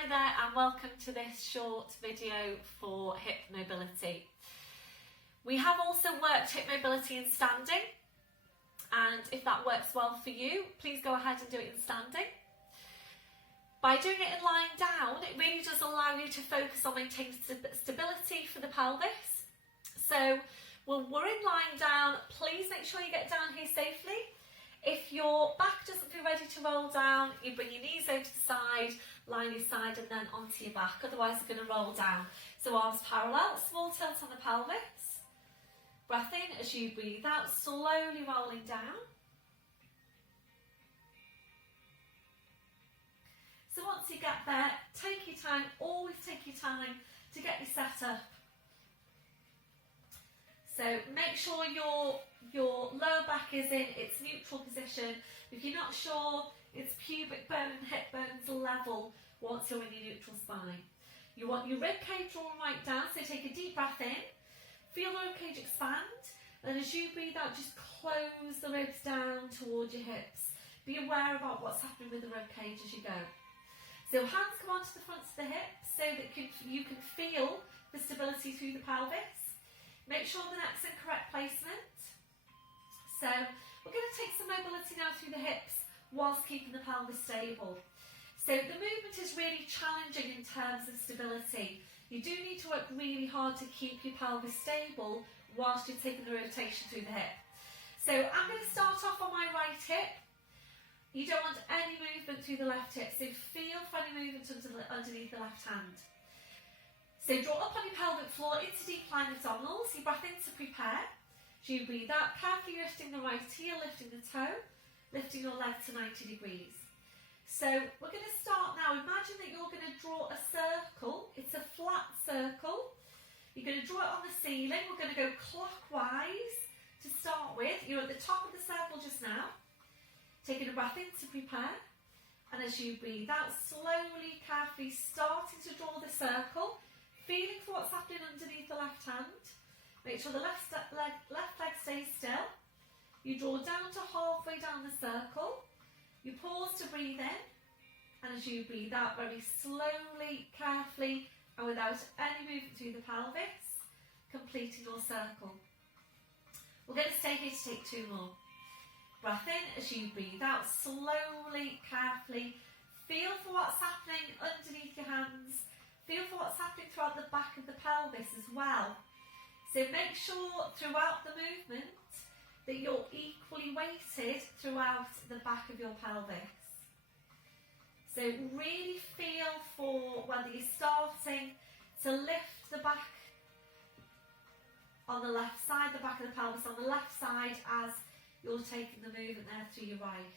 Hi there and welcome to this short video for hip mobility. We have also worked hip mobility in standing, and if that works well for you, please go ahead and do it in standing. By doing it in lying down, it really does allow you to focus on maintaining stability for the pelvis. So when we're in lying down, please make sure you get down here safely. If your back doesn't feel ready to roll down, you bring your knees over to the side, line your side and then onto your back, otherwise you're going to roll down. So arms parallel, small tilt on the pelvis. Breath in as you breathe out, slowly rolling down. So once you get there, take your time, always take your time to get you set up. So make sure your lower back is in its neutral position. If you're not sure, it's pubic bone and hip bones level once you're in your neutral spine. You want your rib cage drawn right down, so take a deep breath in, feel the rib cage expand, and as you breathe out, just close the ribs down towards your hips. Be aware about what's happening with the rib cage as you go. So hands come onto the fronts of the hips so that you can feel the stability through the pelvis. Make sure the neck's in correct placement. So we're going to take some mobility now through the hips whilst keeping the pelvis stable. So the movement is really challenging in terms of stability. You do need to work really hard to keep your pelvis stable whilst you're taking the rotation through the hip. So I'm going to start off on my right hip. You don't want any movement through the left hip, so feel for any movement underneath the left hand. So draw up on your pelvic floor into deep lying abdominals. You breath in to prepare. As you breathe out, carefully lifting the right heel, lifting the toe, lifting your leg to 90 degrees. So we're going to start now. Imagine that you're going to draw a circle. It's a flat circle. You're going to draw it on the ceiling. We're going to go clockwise to start with. You're at the top of the circle just now. Taking a breath in to prepare. And as you breathe out, slowly, carefully starting to draw the circle. Feeling for what's happening underneath the left hand. Make sure the left leg stays still. You draw down to halfway down the circle. You pause to breathe in. And as you breathe out, very slowly, carefully, and without any movement through the pelvis, completing your circle. We're going to stay here to take two more. Breath in as you breathe out, slowly, carefully. Feel for what's happening underneath your hands. Feel for what's happening throughout the back of the pelvis as well. So make sure throughout the movement that you're equally weighted throughout the back of your pelvis. So really feel for whether you're starting to lift the back on the left side, the back of the pelvis on the left side as you're taking the movement there through your right.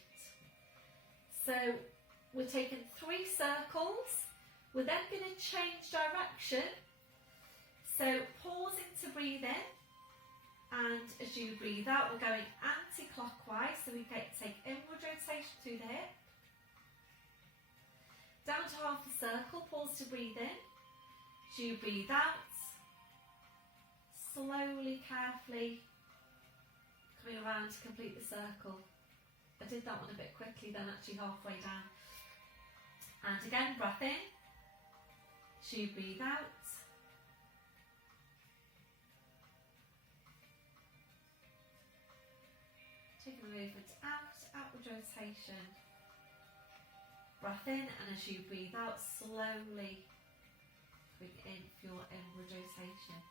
So we're taking 3 circles. We're then going to change direction, so pausing to breathe in, and as you breathe out, we're going anti-clockwise, so we take inward rotation through the hip, down to half the circle, pause to breathe in, as you breathe out, slowly, carefully, coming around to complete the circle. I did that one a bit quickly then, actually halfway down. And again, breath in. As you breathe out, taking the movement out, outward rotation, breath in, and as you breathe out, slowly bring in for your inward rotation.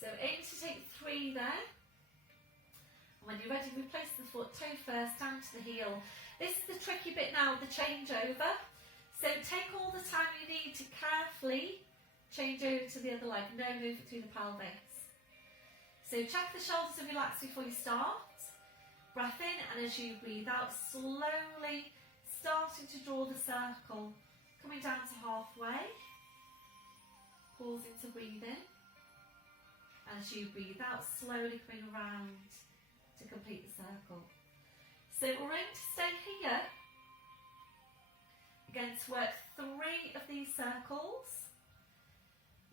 So aim to take 3 there. And when you're ready, replace the foot toe first, down to the heel. This is the tricky bit now, the changeover. So take all the time you need to carefully change over to the other leg. No movement through the pelvis. So check the shoulders and relax before you start. Breath in, and as you breathe out, slowly starting to draw the circle. Coming down to halfway. Pausing to breathe in. As you breathe out, slowly coming around to complete the circle. So we're going to stay here again to work 3 of these circles.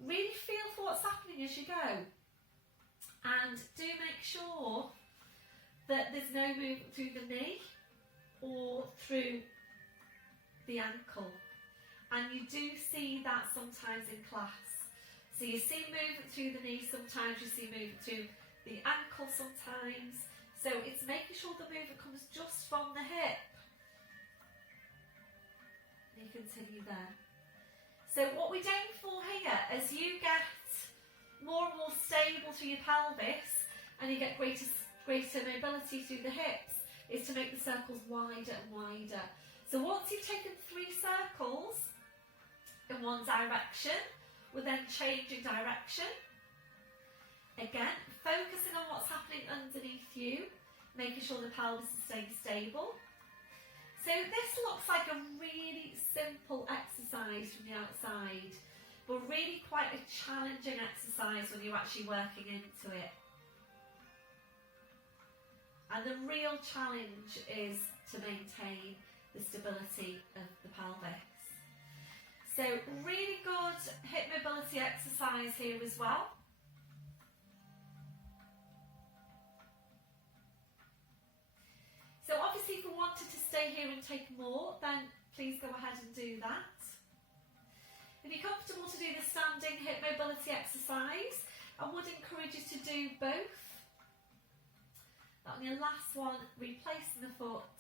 Really feel for what's happening as you go, and do make sure that there's no movement through the knee or through the ankle, and you do see that sometimes in class. So you see movement through the knee sometimes, you see movement through the ankle sometimes, so it's making sure the movement comes just from the hip. And you continue there. So what we're doing for here, as you get more and more stable through your pelvis and you get greater mobility through the hips, is to make the circles wider and wider. So once you've taken 3 circles in one direction, we're then changing direction. Again, focusing on what's happening underneath you, making sure the pelvis is staying stable. So this looks like a really simple exercise from the outside, but really quite a challenging exercise when you're actually working into it. And the real challenge is to maintain the stability of the pelvis. So really good hip mobility exercise here as well. So obviously if you wanted to stay here and take more, then please go ahead and do that. If you're comfortable to do the standing hip mobility exercise, I would encourage you to do both. On your last one, replacing the foot,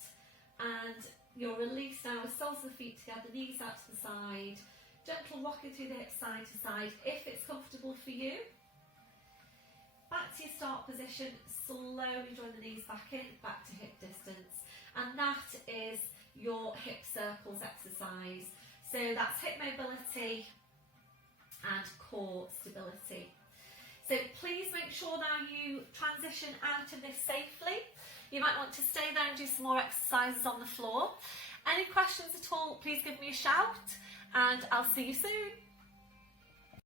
and you'll release now with soles of the feet together, knees out to the side, gentle rocking through the hips side to side if it's comfortable for you. Back to your start position, slowly drawing the knees back in, back to hip distance. And that is your hip circles exercise. So that's hip mobility and core stability. So please make sure now you transition out of this safely. You might want to stay there and do some more exercises on the floor. Any questions at all, please give me a shout, and I'll see you soon.